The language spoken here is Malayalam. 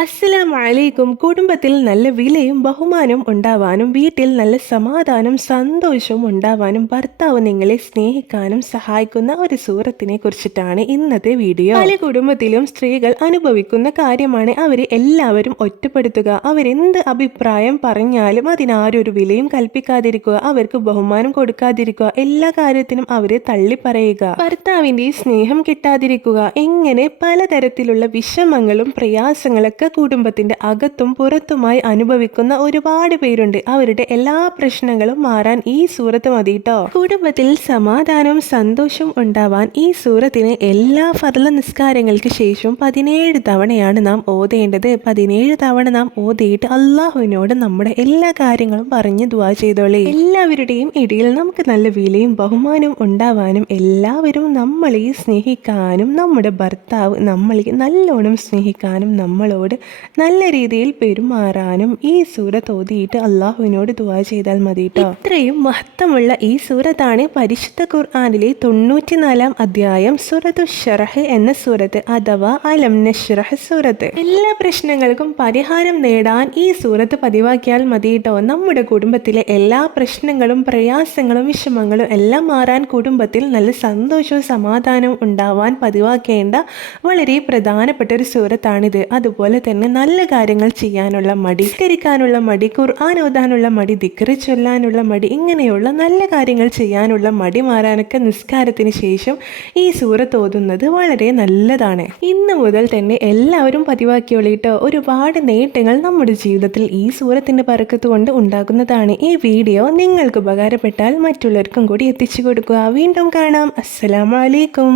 അസ്സലാമു അലൈക്കും. കുടുംബത്തിൽ നല്ല വിലയും ബഹുമാനവും ഉണ്ടാവാനും വീട്ടിൽ നല്ല സമാധാനം സന്തോഷവും ഉണ്ടാവാനും ഭർത്താവ് നിങ്ങളെ സ്നേഹിക്കാനും സഹായിക്കുന്ന ഒരു സൂറത്തിനെ കുറിച്ചിട്ടാണ് ഇന്നത്തെ വീഡിയോ. പല കുടുംബത്തിലും സ്ത്രീകൾ അനുഭവിക്കുന്ന കാര്യമാണ് അവരെ എല്ലാവരും ഒറ്റപ്പെടുത്തുക. അവരെന്ത് അഭിപ്രായം പറഞ്ഞാലും അതിനാരൊരു വിലയും കൽപ്പിക്കാതിരിക്കുക, അവർക്ക് ബഹുമാനം കൊടുക്കാതിരിക്കുക, എല്ലാ കാര്യത്തിനും അവരെ തള്ളി പറയുക, ഭർത്താവിന്റെ സ്നേഹം കിട്ടാതിരിക്കുക, എങ്ങനെ പലതരത്തിലുള്ള വിഷമങ്ങളും പ്രയാസങ്ങളൊക്കെ കുടുംബത്തിന്റെ അകത്തും പുറത്തുമായി അനുഭവിക്കുന്ന ഒരുപാട് പേരുണ്ട്. അവരുടെ എല്ലാ പ്രശ്നങ്ങളും മാറാൻ ഈ സൂറത്ത് മതിട്ടോ. കുടുംബത്തിൽ സമാധാനവും സന്തോഷവും ഉണ്ടാവാൻ ഈ സൂറത്തിന് എല്ലാ ഫർള് നിസ്കാരങ്ങൾക്ക് ശേഷം 17 തവണയാണ് നാം ഓതേണ്ടത്. 17 തവണ നാം ഓതിയിട്ട് അള്ളാഹുവിനോട് നമ്മുടെ എല്ലാ കാര്യങ്ങളും പറഞ്ഞ് ദുആ ചെയ്തോളേ. എല്ലാവരുടെയും ഇടയിൽ നമുക്ക് നല്ല വിലയും ബഹുമാനവും ഉണ്ടാവാനും എല്ലാവരും നമ്മളെ സ്നേഹിക്കാനും നമ്മുടെ ഭർത്താവ് നമ്മളെ നല്ലോണം സ്നേഹിക്കാനും നമ്മളോട് നല്ല രീതിയിൽ പെരുമാറാനും ഈ സൂറത്ത് ഓതിയിട്ട് അള്ളാഹുവിനോട് ദുആ ചെയ്താൽ മതി ട്ടോ. ഇത്രയും മഹത്വമുള്ള ഈ സൂറത്താണ് പരിശുദ്ധ ഖുർആനിലെ 94-ാം അധ്യായം സൂറത്തു ശറഹ് എന്ന സൂറത്ത്, അഥവാ അലം നശ്റഹ് സൂറത്ത്. എല്ലാ പ്രശ്നങ്ങൾക്കും പരിഹാരം നേടാൻ ഈ സൂറത്ത് പതിവാക്കിയാൽ മതി ട്ടോ. നമ്മുടെ കുടുംബത്തിലെ എല്ലാ പ്രശ്നങ്ങളും പ്രയാസങ്ങളും വിഷമങ്ങളും എല്ലാം മാറാൻ, കുടുംബത്തിൽ നല്ല സന്തോഷവും സമാധാനവും ഉണ്ടാവാൻ പതിവാക്കേണ്ട വളരെ പ്രധാനപ്പെട്ട ഒരു സൂറത്താണിത്. അതുപോലെ തന്നെ നല്ല കാര്യങ്ങൾ ചെയ്യാനുള്ള മടി, സ്കരിക്കാനുള്ള മടി, ഖുർആൻ ഓതാനുള്ള മടി, ദിക്റ് ചൊല്ലാനുള്ള മടി, ഇങ്ങനെയുള്ള നല്ല കാര്യങ്ങൾ ചെയ്യാനുള്ള മടി മാറാനൊക്കെ നിസ്കാരത്തിന് ശേഷം ഈ സൂറത്ത് ഓതുന്നത് വളരെ നല്ലതാണ്. ഇന്ന് മുതൽ തന്നെ എല്ലാവരും പതിവാക്കിയോളിട്ടോ. ഒരുപാട് നേട്ടങ്ങൾ നമ്മുടെ ജീവിതത്തിൽ ഈ സൂറത്തിന്റെ ബറക്കത്ത് കൊണ്ട് ഉണ്ടാകുന്നതാണ്. ഈ വീഡിയോ നിങ്ങൾക്ക് ഉപകാരപ്പെട്ടാൽ മറ്റുള്ളവർക്കും കൂടി എത്തിച്ചു കൊടുക്കുക. വീണ്ടും കാണാം. അസ്സലാമു അലൈക്കും.